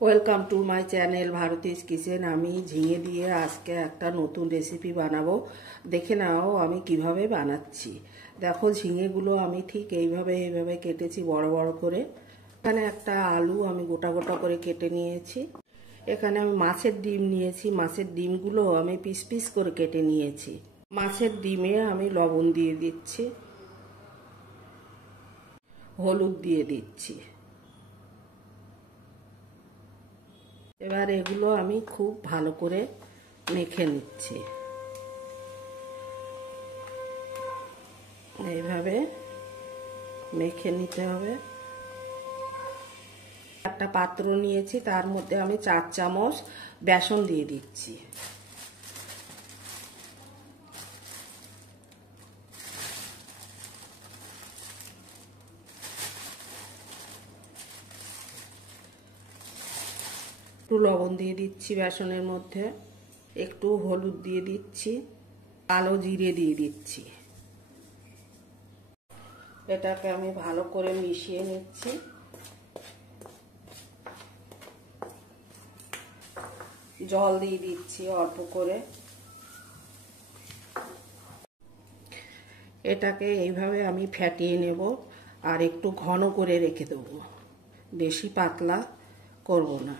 Welcome to my channel Bharati's kitchen. আমি ঝিঙে দিয়ে আজকে একটা নতুন রেসিপি বানাবো। দেখে নাও আমি কিভাবে বানাচ্ছি। দেখো, ঝিঙেগুলো আমি ঠিক এইভাবে কেটেছি বড় বড় করে। এখানে একটা আলু আমি গোটা গোটা করে কেটে নিয়েছি। এখানে আমি মাছের ডিম নিয়েছি, মাছের ডিমগুলো আমি পিস পিস করে কেটে নিয়েছি। মাছের ডিমে আমি লবণ দিয়ে দিচ্ছি, হলুদ দিয়ে দিচ্ছি। এবার এগুলো আমি খুব ভালো করে মেখে নিচ্ছি। এইভাবে মেখে নিতে হবে। একটা পাত্র নিয়েছি, তার মধ্যে আমি 4 চামচ বেসন দিয়ে দিচ্ছি। একটু লবণ দিয়ে দিচ্ছি বেসনের মধ্যে, একটু হলুদ দিয়ে দিচ্ছি, কালো জিরে দিয়ে দিচ্ছি। এটাকে আমি ভালো করে মিশিয়ে নিচ্ছি। জল দিয়ে দিচ্ছি অল্প করে। এটাকে এইভাবে আমি ফেটিয়ে নেব আর একটু ঘন করে রেখে দেবো, বেশি পাতলা করব না।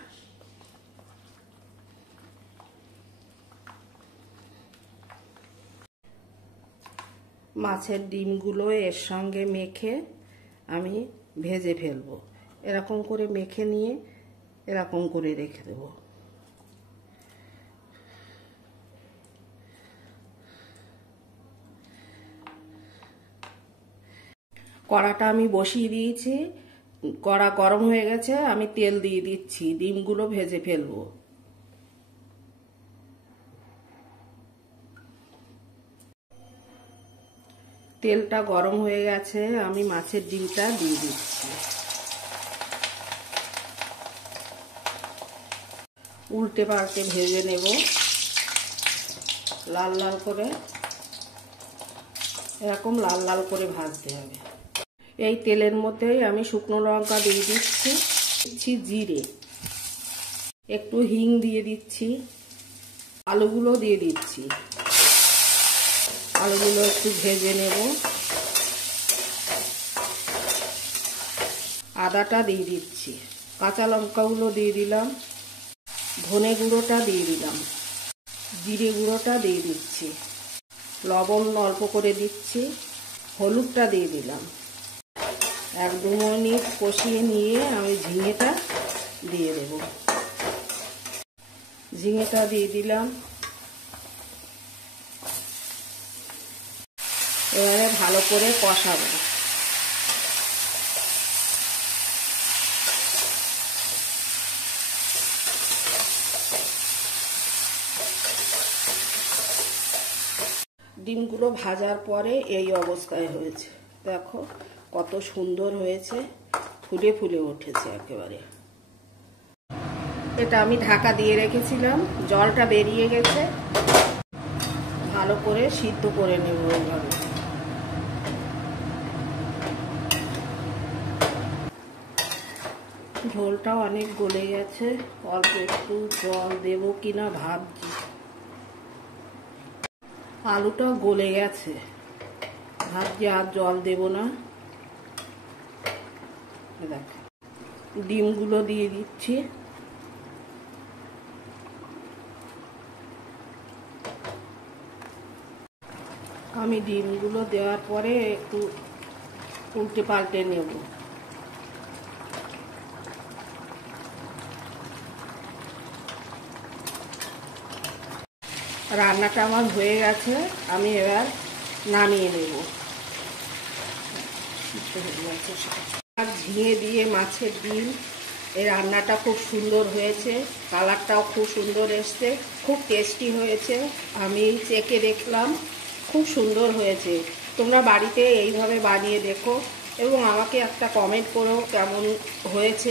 মাছের ডিমগুলো এর সঙ্গে মেখে আমি ভেজে ফেলবো। এরকম করে মেখে নিয়ে এরকম করে রেখে দেবো। কড়াটা আমি বসিয়ে দিয়েছি, কড়া গরম হয়ে গেছে। আমি তেল দিয়ে দিচ্ছি, ডিমগুলো ভেজে ফেলবো। তেলটা গরম হয়ে গেছে, আমি মাছের ডিমটা দিয়ে দিচ্ছি। উল্টে পাল্টে ভেজে নেব লাল লাল করে। এরকম লাল লাল করে ভাজতে হবে। এই তেলের মধ্যেই আমি শুকনো লঙ্কা দিয়ে দিচ্ছি জিরে, একটু হিং দিয়ে দিচ্ছি, আলুগুলো দিয়ে দিচ্ছি। আলুগুলো একটু ভেজে নেব। আদাটা দিয়ে দিচ্ছি, কাঁচা লঙ্কাগুলো দিয়ে দিলাম, ধনে গুঁড়োটা দিয়ে দিলাম, জিরে গুঁড়োটা দিয়ে দিচ্ছি, লবণ অল্প করে দিচ্ছি, হলুদটা দিয়ে দিলাম। 1-2 মিনিট কষিয়ে নিয়ে আমি ঝিঙেটা দিয়ে দেব। ঝিঙেটা দিয়ে দিলাম। এবারে ভালো করে কষাবো। ডিমগুলো ভাজার পরে এই অবস্থায় হয়েছে। দেখো কত সুন্দর হয়েছে, ফুলে ফুলে উঠেছে একেবারে। এটা আমি ঢাকা দিয়ে রেখেছিলাম, জলটা বেরিয়ে গেছে। ভালো করে সিদ্ধ করে নেব এইভাবে। ঝোলটাও অনেক গলে গেছে, অল্প একটু জল দেবো কিনা ভাবছি। আলুটাও গলে গেছে, ভাবছি আর জল দেব না। দেখ, ডিমগুলো দিয়ে দিচ্ছি। আমি ডিমগুলো দেওয়ার পরে একটু উল্টে পাল্টে নেব। রান্নাটা আমার হয়ে গেছে, আমি এবার নামিয়ে নেব। আর ঝিঙে দিয়ে মাছের ডিম, এই রান্নাটা খুব সুন্দর হয়েছে, কালারটাও খুব সুন্দর এসছে, খুব টেস্টি হয়েছে। আমি চেখে দেখলাম, খুব সুন্দর হয়েছে। তোমরা বাড়িতে এইভাবে বানিয়ে দেখো এবং আমাকে একটা কমেন্ট করো কেমন হয়েছে।